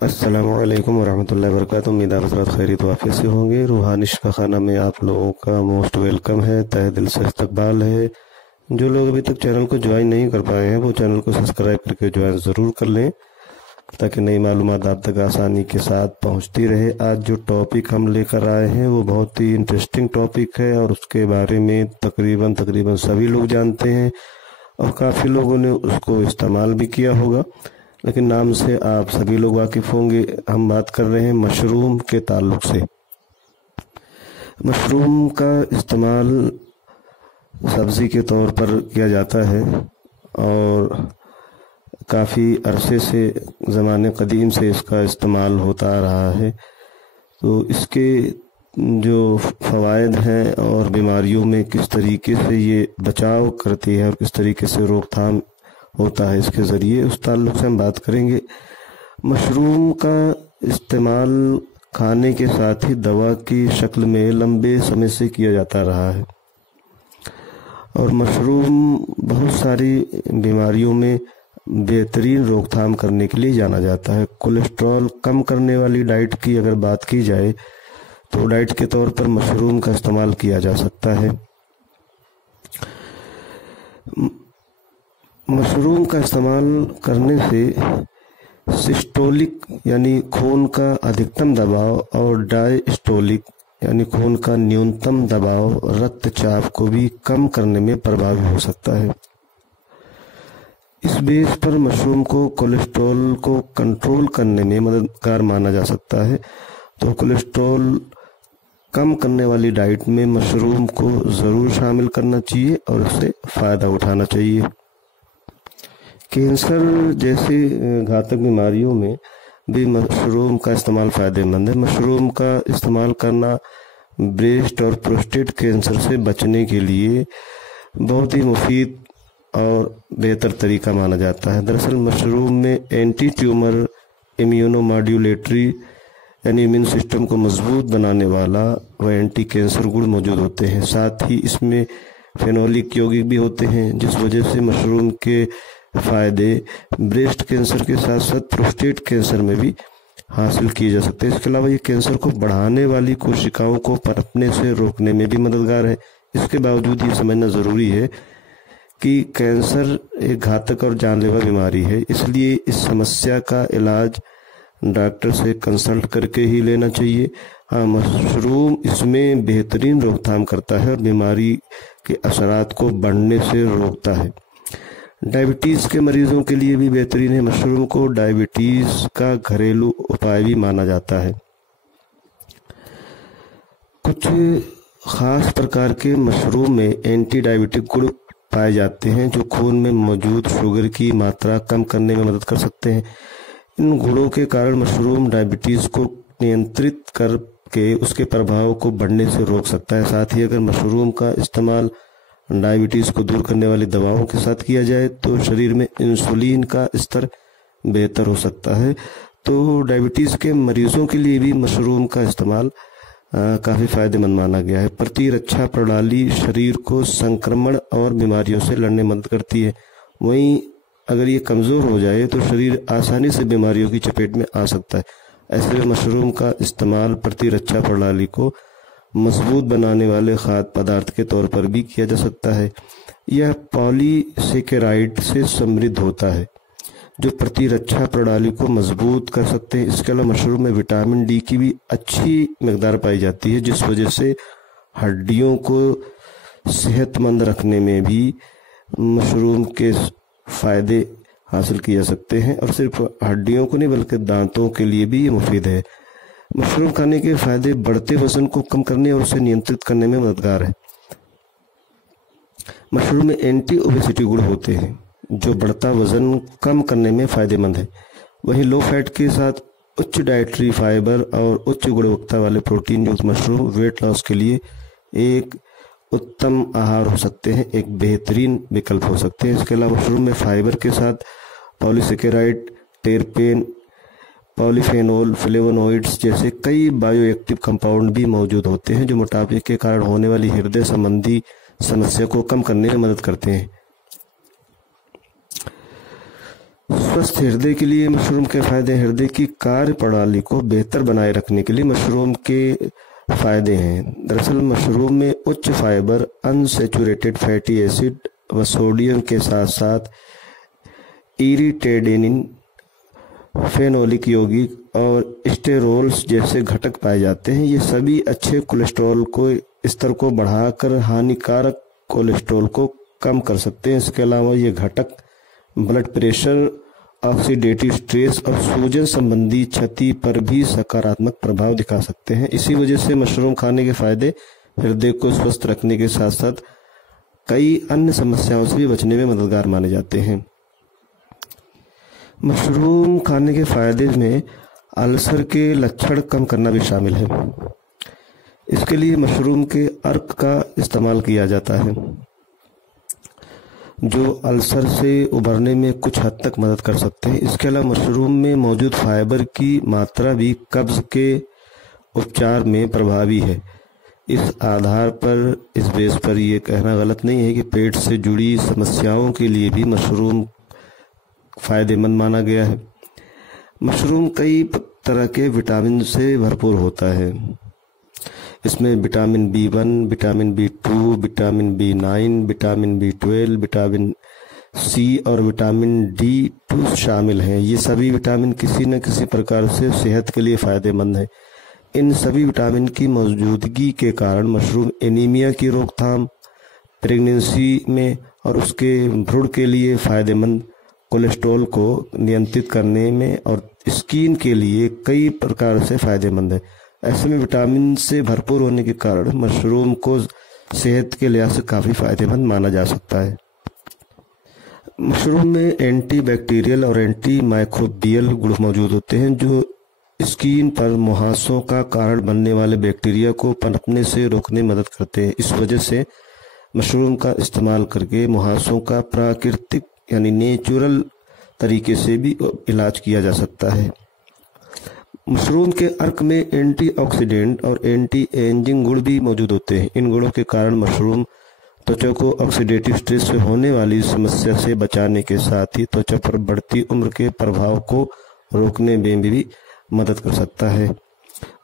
अस्सलामुअलैकुम वरहमतुल्लाहि वबरकातुहू। उम्मीद है हज़रात खैरियत वाफ़ियत से होंगे। रूहानिश का खाना में आप लोगों का मोस्ट वेलकम है, तहे दिल से इस्तकबाल है। जो लोग अभी तक चैनल को ज्वाइन नहीं कर पाए हैं वो चैनल को सब्सक्राइब करके ज्वाइन ज़रूर कर लें ताकि नई मालूमात आप तक आसानी के साथ पहुंचती रहे। आज जो टॉपिक हम लेकर आए हैं वो बहुत ही इंटरेस्टिंग टॉपिक है और उसके बारे में तकरीबन सभी लोग जानते हैं और काफ़ी लोगों ने उसको इस्तेमाल भी किया होगा, लेकिन नाम से आप सभी लोग वाकिफ़ होंगे। हम बात कर रहे हैं मशरूम के ताल्लुक से। मशरूम का इस्तेमाल सब्ज़ी के तौर पर किया जाता है और काफ़ी अरसे से, ज़माने कदीम से इसका इस्तेमाल होता आ रहा है। तो इसके जो फ़वाइद हैं और बीमारियों में किस तरीके से ये बचाव करती है और किस तरीके से रोकथाम होता है इसके ज़रिए, उस ताल्लुक से हम बात करेंगे। मशरूम का इस्तेमाल खाने के साथ ही दवा की शक्ल में लंबे समय से किया जाता रहा है और मशरूम बहुत सारी बीमारियों में बेहतरीन रोकथाम करने के लिए जाना जाता है। कोलेस्ट्रॉल कम करने वाली डाइट की अगर बात की जाए तो डाइट के तौर पर मशरूम का इस्तेमाल किया जा सकता है। मशरूम का इस्तेमाल करने से सिस्टोलिक यानी खून का अधिकतम दबाव और डायस्टोलिक यानी खून का न्यूनतम दबाव रक्तचाप को भी कम करने में प्रभावी हो सकता है। इस बेस पर मशरूम को कोलेस्ट्रॉल को कंट्रोल करने में मददगार माना जा सकता है। तो कोलेस्ट्रॉल कम करने वाली डाइट में मशरूम को ज़रूर शामिल करना चाहिए और उससे फ़ायदा उठाना चाहिए। कैंसर जैसी घातक बीमारियों में भी मशरूम का इस्तेमाल फ़ायदेमंद है। मशरूम का इस्तेमाल करना ब्रेस्ट और प्रोस्टेट कैंसर से बचने के लिए बहुत ही मुफीद और बेहतर तरीका माना जाता है। दरअसल मशरूम में एंटी ट्यूमर, इम्यूनोमॉड्यूलेटरी यानी इम्यून सिस्टम को मजबूत बनाने वाला व एंटी कैंसर गुण मौजूद होते हैं। साथ ही इसमें फेनोलिक यौगिक भी होते हैं जिस वजह से मशरूम के फ़ायदे ब्रेस्ट कैंसर के साथ साथ प्रोस्टेट कैंसर में भी हासिल किए जा सकते हैं। इसके अलावा ये कैंसर को बढ़ाने वाली कोशिकाओं को पनपने से रोकने में भी मददगार है। इसके बावजूद ये समझना ज़रूरी है कि कैंसर एक घातक और जानलेवा बीमारी है, इसलिए इस समस्या का इलाज डॉक्टर से कंसल्ट करके ही लेना चाहिए। हाँ, मशरूम इसमें बेहतरीन रोकथाम करता है और बीमारी के असरात को बढ़ने से रोकता है। डायबिटीज़ के मरीजों के लिए भी बेहतरीन है। मशरूम को डायबिटीज़ का घरेलू उपाय भी माना जाता है। कुछ खास प्रकार के मशरूम में एंटी डायबिटिक गुण पाए जाते हैं जो खून में मौजूद शुगर की मात्रा कम करने में मदद कर सकते हैं। इन गुणों के कारण मशरूम डायबिटीज़ को नियंत्रित करके उसके प्रभाव को बढ़ने से रोक सकता है। साथ ही अगर मशरूम का इस्तेमाल डायबिटीज़ को दूर करने वाली दवाओं के साथ किया जाए तो शरीर में इंसुलिन का स्तर बेहतर हो सकता है। तो डायबिटीज़ के मरीजों के लिए भी मशरूम का इस्तेमाल काफ़ी फ़ायदेमंद माना गया है। प्रतिरक्षा प्रणाली शरीर को संक्रमण और बीमारियों से लड़ने में मदद करती है। वहीं अगर ये कमज़ोर हो जाए तो शरीर आसानी से बीमारियों की चपेट में आ सकता है। ऐसे में मशरूम का इस्तेमाल प्रतिरक्षा प्रणाली को मजबूत बनाने वाले खाद्य पदार्थ के तौर पर भी किया जा सकता है। यह पॉलीसेकेराइड से समृद्ध होता है जो प्रतिरक्षा प्रणाली को मजबूत कर सकते हैं। इसके अलावा मशरूम में विटामिन डी की भी अच्छी मकदार पाई जाती है जिस वजह से हड्डियों को सेहतमंद रखने में भी मशरूम के फ़ायदे हासिल किए जा सकते हैं और सिर्फ हड्डियों को नहीं बल्कि दांतों के लिए भी ये मुफीद है। मशरूम खाने के फ़ायदे बढ़ते वजन को कम करने और उसे नियंत्रित करने में मददगार है। मशरूम में एंटी ओबेसिटी गुण होते हैं जो बढ़ता वजन कम करने में फ़ायदेमंद है। वहीं लो फैट के साथ उच्च डाइटरी फाइबर और उच्च गुणवत्ता वाले प्रोटीन युक्त मशरूम वेट लॉस के लिए एक उत्तम आहार हो सकते हैं, एक बेहतरीन विकल्प हो सकते हैं। इसके अलावा मशरूम में फाइबर के साथ पॉलीसेकेराइड, टेरपेन, पॉलीफेनोल, फ्लेवोनोइड्स जैसे कई बायोएक्टिव कंपाउंड भी मौजूद होते हैं जो मोटापे के कारण होने वाली हृदय संबंधी समस्या को कम करने में मदद करते हैं। स्वस्थ हृदय के लिए मशरूम के फायदे। हृदय की कार्य प्रणाली को बेहतर बनाए रखने के लिए मशरूम के फायदे हैं। दरअसल मशरूम में उच्च फाइबर, अनसैचुरेटेड फैटी एसिड व सोडियम के साथ साथ इरिटेडिनिन, फेनोलिक यौगिक और स्टेरोल्स जैसे घटक पाए जाते हैं। ये सभी अच्छे कोलेस्ट्रॉल को स्तर को बढ़ाकर हानिकारक कोलेस्ट्रॉल को कम कर सकते हैं। इसके अलावा ये घटक ब्लड प्रेशर, ऑक्सीडेटिव स्ट्रेस और सूजन संबंधी क्षति पर भी सकारात्मक प्रभाव दिखा सकते हैं। इसी वजह से मशरूम खाने के फायदे हृदय को स्वस्थ रखने के साथ साथ कई अन्य समस्याओं से भी बचने में मददगार माने जाते हैं। मशरूम खाने के फायदे में अल्सर के लक्षण कम करना भी शामिल है। इसके लिए मशरूम के अर्क का इस्तेमाल किया जाता है, जो अल्सर से उबरने में कुछ हद तक मदद कर सकते हैं। इसके अलावा मशरूम में मौजूद फाइबर की मात्रा भी कब्ज के उपचार में प्रभावी है। इस आधार पर, इस बेस पर यह कहना गलत नहीं है कि पेट से जुड़ी समस्याओं के लिए भी मशरूम फायदेमंद माना गया है। मशरूम कई तरह के विटामिन से भरपूर होता है। इसमें vitamin B1, vitamin B2, vitamin B9, vitamin B12, vitamin C और विटामिन D2 शामिल हैं। ये सभी विटामिन किसी न किसी प्रकार से सेहत के लिए फायदेमंद हैं। इन सभी विटामिन की मौजूदगी के कारण मशरूम एनीमिया की रोकथाम, प्रेगनेंसी में और उसके भ्रूण के लिए फायदेमंद, कोलेस्ट्रॉल को नियंत्रित करने में और स्किन के लिए कई प्रकार से फायदेमंद है। ऐसे में विटामिन से भरपूर होने के कारण मशरूम को सेहत के लिहाज से काफ़ी फायदेमंद माना जा सकता है। मशरूम में एंटी बैक्टीरियल और एंटी माइक्रोबियल गुण मौजूद होते हैं, जो स्किन पर मुहासों का कारण बनने वाले बैक्टीरिया को पनपने से रोकने में मदद करते हैं। इस वजह से मशरूम का इस्तेमाल करके मुहासों का प्राकृतिक यानी नेचुरल तरीके से भी इलाज किया जा सकता है। मशरूम के अर्क में एंटीऑक्सीडेंट और एंटी एजिंग गुण भी मौजूद होते हैं। इन गुणों के कारण मशरूम त्वचा को ऑक्सीडेटिव स्ट्रेस से होने वाली समस्या से बचाने के साथ ही त्वचा पर बढ़ती उम्र के प्रभाव को रोकने में भी मदद कर सकता है।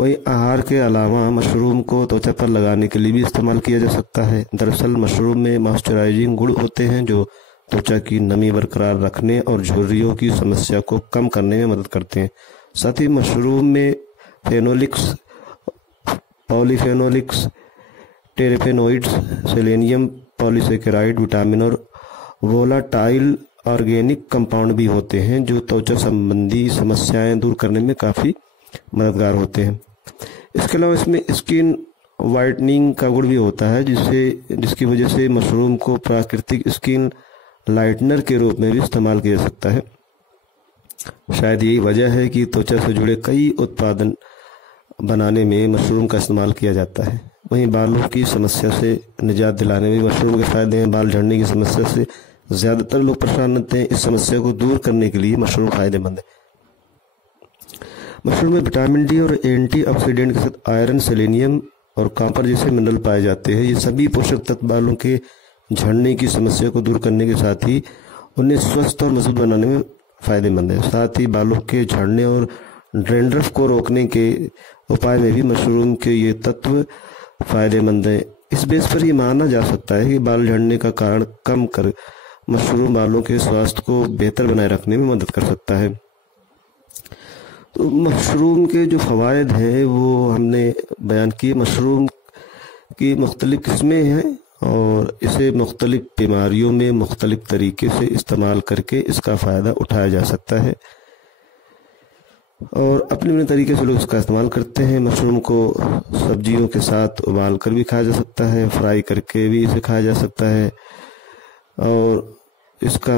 वहीं आहार के अलावा मशरूम को त्वचा पर लगाने के लिए भी इस्तेमाल किया जा सकता है। दरअसल मशरूम में मॉइस्चराइजिंग गुण होते हैं, जो त्वचा की नमी बरकरार रखने और झुर्रियों की समस्या को कम करने में मदद करते हैं। साथ ही मशरूम में फेनोलिक्स, पॉलीफेनोलिक्स, टेरेपेनोइड्स, सेलेनियम, पॉलीसेकेराइड, विटामिन और वोलाटाइल ऑर्गेनिक कंपाउंड भी होते हैं, जो त्वचा संबंधी समस्याएं दूर करने में काफ़ी मददगार होते हैं। इसके अलावा इसमें स्किन वाइटनिंग का गुण भी होता है, जिसकी वजह से मशरूम को प्राकृतिक स्किन लाइटनर के रूप में भी इस्तेमाल किया जा सकता है। शायद यही वजह है कि त्वचा से जुड़े कई उत्पादन बनाने में मशरूम का इस्तेमाल किया जाता है। वहीं बालों की समस्या से निजात दिलाने में मशरूम के फायदे हैं। बाल झड़ने की समस्या से ज़्यादातर लोग परेशान रहते हैं। इस समस्या को दूर करने के लिए मशरूम फायदेमंद है। मशरूम में विटामिन डी और एंटीऑक्सीडेंट के साथ आयरन, सेलेनियम और कॉपर जैसे मिनरल पाए जाते हैं। ये सभी पोषक तत्व बालों के झड़ने की समस्या को दूर करने के साथ ही उन्हें स्वस्थ और मजबूत बनाने में फायदेमंद है। साथ ही बालों के झड़ने और डैंड्रफ को रोकने के उपाय में भी मशरूम के ये तत्व फायदेमंद है। इस बेस पर यह माना जा सकता है कि बाल झड़ने का कारण कम कर मशरूम बालों के स्वास्थ्य को बेहतर बनाए रखने में मदद कर सकता है। तो मशरूम के जो फ़वाइद हैं वो हमने बयान किए। मशरूम की मुख्तलिफ किस्में हैं और इसे मुख्तलिफ बीमारियों में मुख्तलिफ तरीके से इस्तेमाल करके इसका फ़ायदा उठाया जा सकता है और अपने अपने तरीके से लोग इसका इस्तेमाल करते हैं। मशरूम को सब्जियों के साथ उबाल कर भी खाया जा सकता है, फ्राई करके भी इसे खाया जा सकता है और इसका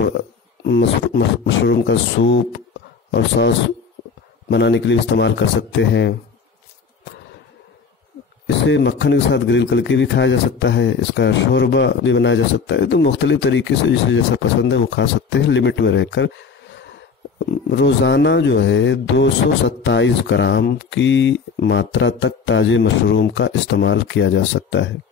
मशरूम का सूप और सॉस बनाने के लिए इस्तेमाल कर सकते हैं। इसे मक्खन के साथ ग्रिल करके भी खाया जा सकता है। इसका शोरबा भी बनाया जा सकता है। तो मुख्तलिफ तरीके से जिसे जैसा पसंद है वो खा सकते हैं, लिमिट में रहकर। रोज़ाना जो है 227 ग्राम की मात्रा तक ताज़े मशरूम का इस्तेमाल किया जा सकता है।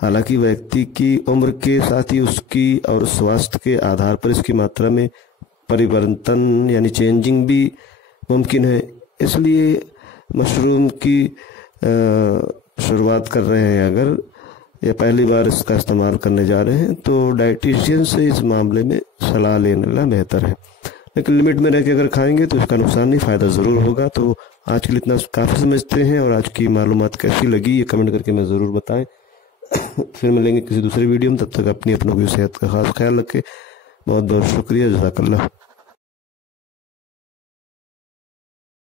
हालांकि व्यक्ति की उम्र के साथ ही उसकी और स्वास्थ्य के आधार पर इसकी मात्रा में परिवर्तन यानी चेंजिंग भी मुमकिन है। इसलिए मशरूम की शुरुआत कर रहे हैं अगर, या पहली बार इसका इस्तेमाल करने जा रहे हैं, तो डाइटिशियन से इस मामले में सलाह लेना बेहतर है। लेकिन लिमिट में रह के अगर खाएंगे तो इसका नुकसान नहीं, फ़ायदा ज़रूर होगा। तो आज के लिए इतना काफ़ी समझते हैं, और आज की मालूमात कैसी लगी ये कमेंट करके मैं ज़रूर बताएं। फिर मिलेंगे किसी दूसरे वीडियो में, तब तक अपनी अपनों की सेहत का खास ख्याल रखें। बहुत बहुत शुक्रिया, जज़ाकल्लाह।